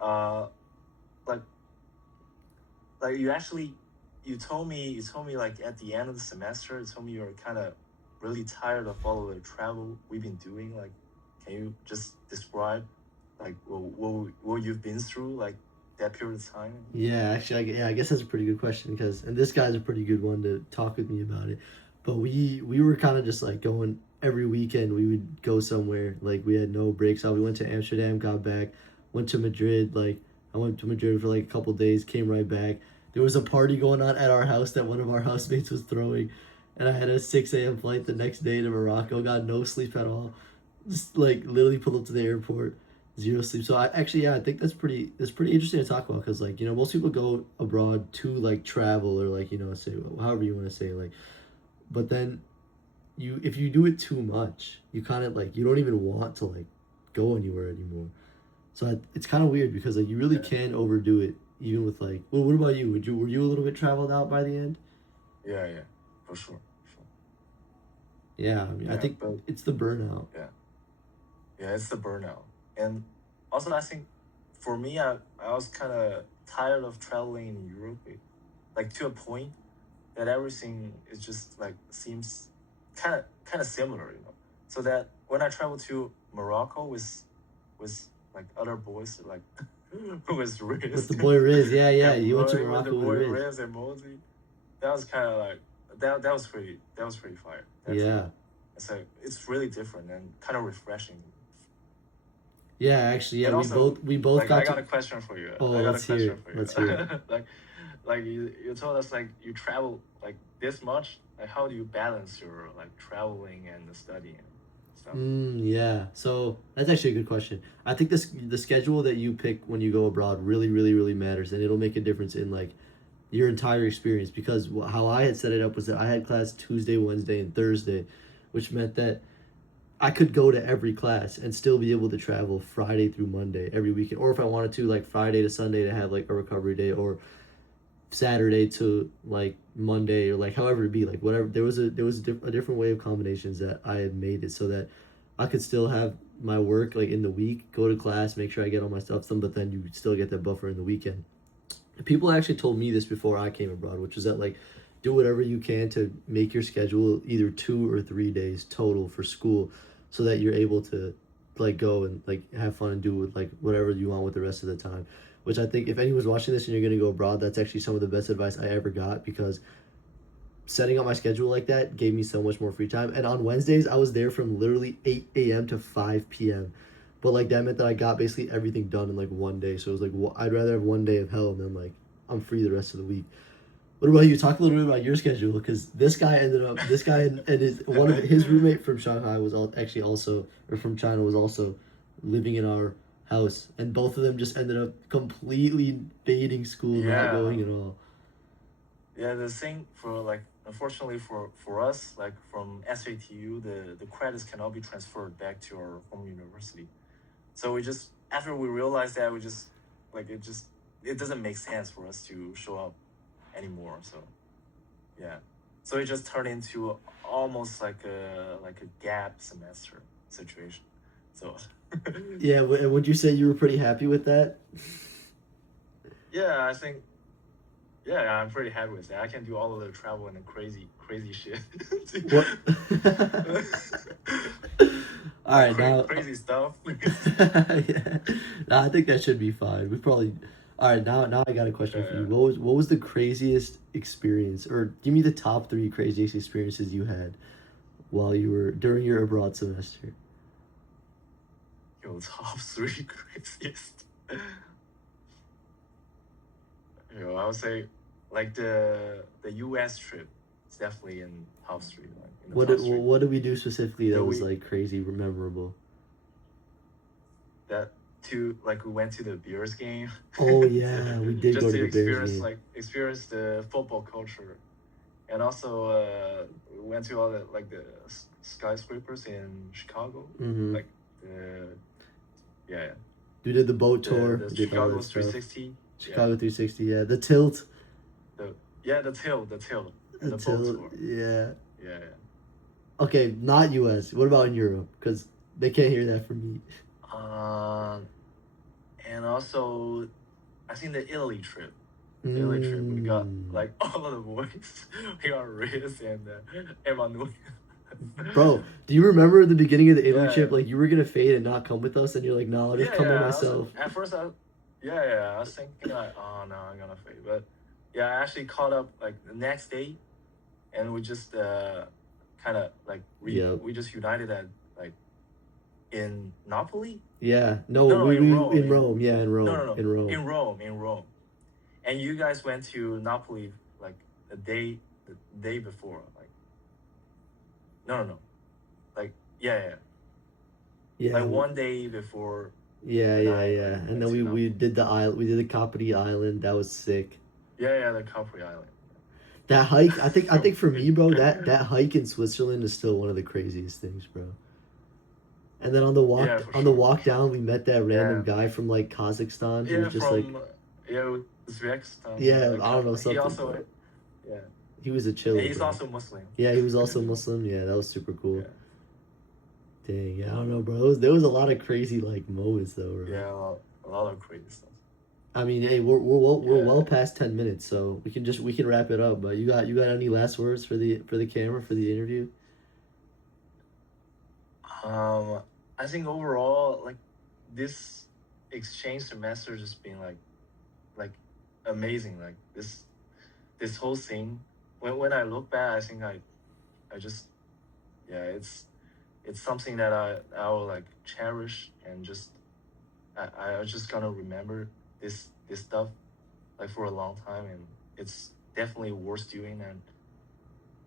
uh, like you told me like at the end of the semester, you told me you're kind of really tired of all of the travel we've been doing. Like, can you just describe like what you've been through like that period of time? Yeah, actually, I guess that's a pretty good question because, and this guy's a pretty good one to talk with me about it. But we were kind of just like going every weekend. We would go somewhere. Like we had no breaks out. We went to Amsterdam, got back, went to Madrid. Like I went to Madrid for like a couple days, came right back. There was a party going on at our house that one of our housemates was throwing, and I had a 6 a.m. flight the next day to Morocco. Got no sleep at all. Just like literally pulled up to the airport, zero sleep. So I actually, yeah, I think that's pretty interesting to talk about because like most people go abroad to like travel or like say however you want to say like, but then you if you do it too much, you kind of like you don't even want to like go anywhere anymore. So it's kind of weird because like you really Yeah, can overdo it even with like. Well, what about you? Were you a little bit traveled out by the end? yeah, yeah, for sure, for sure. Yeah, I mean I Yeah, think but it's the burnout. yeah, yeah, it's the burnout, and also I think for me, I was kind of tired of traveling in Europe, like to a point that everything is just like seems kind of similar, you know. So that when I travel to Morocco with like other boys, like with With Riz the boy Riz, yeah, yeah, and you went to with the Morocco with boy Riz. Riz and Mosey, that was kind of like that was pretty fire that trip. Yeah. It's really different and kind of refreshing. Yeah, actually, yeah, And we also, both we both like I got got to. a question for you. Oh, I got a let's hear question it. for you. Let's hear it. Like you told us like you travel like this much. Like how do you balance your like traveling and the studying and stuff? Yeah. So that's actually a good question. I think the schedule that you pick when you go abroad really, really, really matters, and it'll make a difference in like your entire experience. Because how I had set it up was that I had class Tuesday, Wednesday, and Thursday, which meant that I could go to every class and still be able to travel Friday through Monday every weekend, or if I wanted to, like Friday to Sunday to have like a recovery day, or Saturday to like Monday or like however it be like whatever there was a different way of combinations that I had made it so that I could still have my work like in the week, go to class, make sure I get all my stuff done, but then you still get that buffer in the weekend. People actually told me this before I came abroad, which is that like do whatever you can to make your schedule either 2 or 3 days total for school so that you're able to like go and like have fun and do with like whatever you want with the rest of the time. Which I think if anyone's watching this and you're gonna go abroad, that's actually some of the best advice I ever got because setting up my schedule like that gave me so much more free time. And on Wednesdays, I was there from literally 8 a.m. to 5 p.m. But like that meant that I got basically everything done in like one day. So it was like I'd rather have one day of hell than like I'm free the rest of the week. What about you? Talk a little bit about your schedule because this guy and his one of his roommate from Shanghai was actually also or from China was also living in our house, and both of them just ended up completely fading school, not Yeah, going at all. yeah. The thing for like unfortunately for us like from SATU the credits cannot be transferred back to our home university. So we just after we realized that we just like it doesn't make sense for us to show up anymore. So yeah. So it just turned into almost like a gap semester situation. So Yeah, and would you say you were pretty happy with that? yeah, I think yeah, I'm pretty happy with that. I can do all of the travel and the crazy shit. What? All Like right, now. crazy stuff. Yeah, no, I think that should be fine. We probably. All right, now I got a question for you. Yeah. What was the craziest experience, or give me the top three craziest experiences you had while you were during your abroad semester? Yo, top three craziest. I would say like the US trip. It's definitely in top three, like in the What top did three. what did we do specifically that So was we like crazy memorable? that to like we went to the Bears game Oh yeah, we to, did go just to to the Bears game. experience the football culture, and also we went to all the like the skyscrapers in Chicago, Mm-hmm. like the yeah We did the boat tour. the We did all Chicago that three stuff. sixty, yeah, Chicago 360. Yeah, the tilt. the tilt and The the boat tilt. tour, Yeah. yeah. Okay, not U.S. What about in Europe? Because they can't hear that from me. Um, and also I think the Italy trip. The Italy trip, we got like all of the boys. We got Riz and Emmanuel. Bro, do you remember the beginning of the Italy Yeah, trip? Like you were gonna fade and not come with us, and you're like, "No, I'll just yeah, come by yeah. myself." At first, I was thinking like, oh no, I'm gonna fade. But yeah, I actually caught up like the next day, and we just kind of like Yep. we just united at like in Napoli. Yeah. No, No, no, in Rome. in Rome. Yeah, in No, Rome. no, no, In Rome. in Rome, in Rome. And you guys went to Napoli like the day before. Like no, no, no. Like yeah, Yeah. like one day before. Yeah, And yeah, I yeah. like And went then to we Napoli. did the island. We did the Capri Island. That was sick. Yeah, the Capri Island. That hike, I think for me, bro, Yeah, that hike in Switzerland is still one of the craziest things, bro. And then for on the sure, walk for sure. down, we met that random Yeah, guy from like Kazakhstan who was yeah, just like, from Uzbekistan, yeah, like I don't know he something, also bro. yeah, He was a and chiller, he's bro. also Muslim. Yeah, he was also Muslim. Yeah, that was super cool. Yeah, Dang, yeah, I don't know, bro. There was a lot of crazy like moments though, bro. yeah, a lot of crazy stuff. I mean, hey, we're well Yeah. past 10 minutes, so we can wrap it up. But you got any last words for the camera for the interview? Um, I think overall, like this exchange semester just been like amazing. Like this whole thing. When I look back, I think I just yeah, it's something that I will like cherish and just I just gonna remember this stuff like for a long time, and it's definitely worth doing.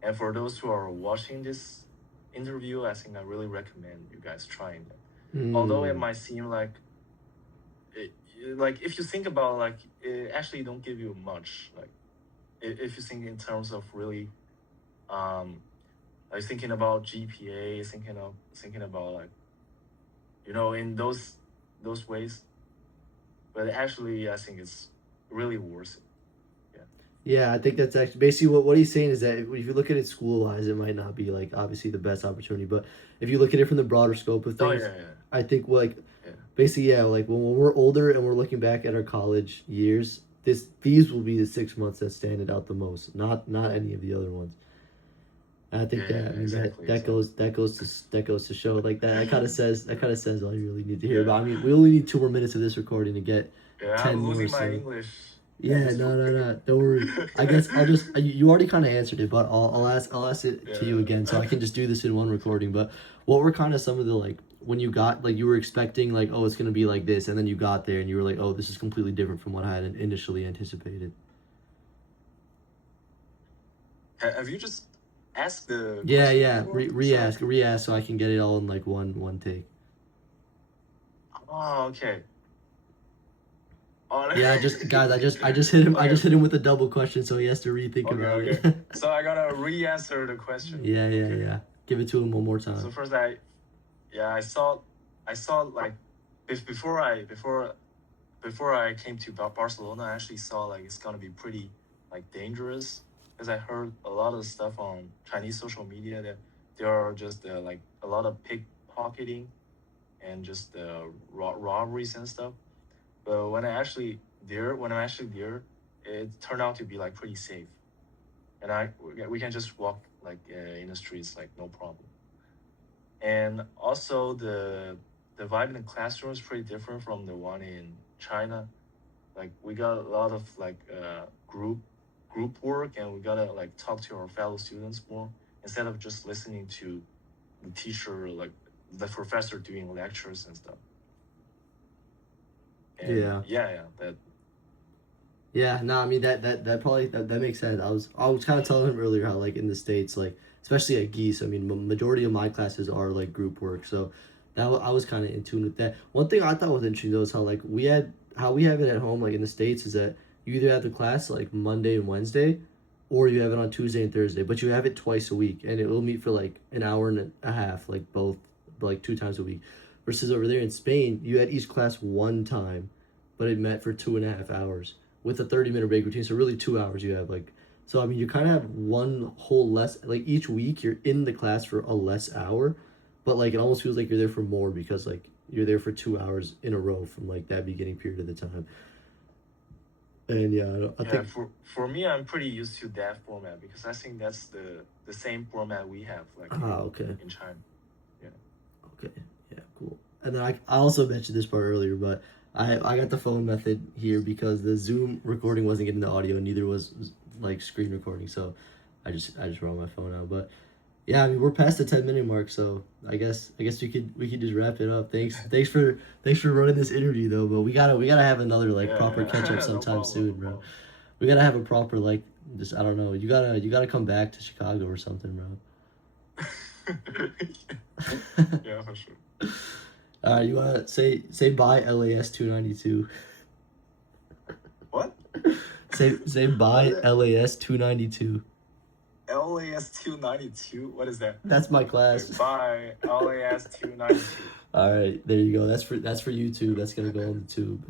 And for those who are watching this interview, I think I really recommend you guys trying it. Although it Mm, might seem like it, like if you think about like it actually don't give you much. Like if you think in terms of really um like thinking about GPA, thinking about like in those ways. But actually, I think it's really worth it. yeah, I think that's actually basically what he's saying is that if you look at it school wise, it might not be like obviously the best opportunity, but if you look at it from the broader scope of Yeah. Oh things, yeah, I think like yeah, basically yeah, like when we're older and we're looking back at our college years, these will be the 6 months that stand out the most, not any of the other ones. And I think yeah, that I mean exactly, that goes to show like that kind of says all you really need to hear. But yeah, I mean, we only need 2 more minutes of this recording to get yeah. 10 I'm more. losing my So English at yeah, this point. no, don't worry. I guess I'll just you already kind of answered it, but I'll ask it to you again, so I can just do this in one recording. But what were kind of some of the like when you got like you were expecting like oh it's gonna be like this, and then you got there and you were like oh this is completely different from what I had initially anticipated. Have you just asked the Yeah, question yeah. before? Sorry. Re ask, so I can get it all in like one take. Oh, okay. Oh, Yeah, just guys, I just hit him. I okay, just hit him with a double question, so he has to rethink okay, about okay. it. So I gotta re-answer the question. Yeah, Okay. yeah. Give it to him one more So time. first, I saw like before I came to Barcelona, I actually saw like it's gonna be pretty like dangerous because I heard a lot of stuff on Chinese social media that there are just like a lot of pickpocketing and just robberies and stuff. But when I'm actually there, it turned out to be like pretty safe, and we can just walk like in the streets like no problem. And also the vibe in the classroom is pretty different from the one in China. Like we got a lot of like group work, and we gotta like talk to our fellow students more instead of just listening to the teacher, like the professor doing lectures and stuff. And Yeah. that Yeah, no, I mean that probably that makes sense. I was kind of telling him earlier how like in the States like especially at Geese, I mean majority of my classes are like group work, so I was kind of in tune with that. One thing I thought was interesting though is how like how we have it at home like in the States is that you either have the class like Monday and Wednesday, or you have it on Tuesday and Thursday, but you have it twice a week, and it will meet for like an hour and a half, like both like 2 times a week. Versus over there in Spain, you had each class one time, but it met for 2.5 hours with a 30-minute break routine. So really 2 hours you have like so I mean you kind of have one whole less like each week you're in the class for a less hour, but like it almost feels like you're there for more because like you're there for 2 hours in a row from like that beginning period of the time. And yeah, I Yeah, think for me, I'm pretty used to that format because I think that's the same format we have like okay. in China. Yeah. Okay, yeah, cool. And then I also mentioned this part earlier, but I got the phone method here because the Zoom recording wasn't getting the audio, and neither was like screen recording. So I just rolled my phone out. But yeah, I mean we're past the 10-minute mark, so I guess we could just wrap it up. Thanks for running this interview though. But we gotta have another like proper Yeah, catch up yeah. No sometime problem, no soon, bro. problem. We gotta have a proper like just I don't know. You gotta come back to Chicago or something, bro. Yeah, for sure. You wanna say bye LAS 292. What? Say What bye is it? LAS 292. LAS 292? What is that? That's my Wait, class. bye. LAS 292. All right, there you go. That's for YouTube. That's gonna go on the tube.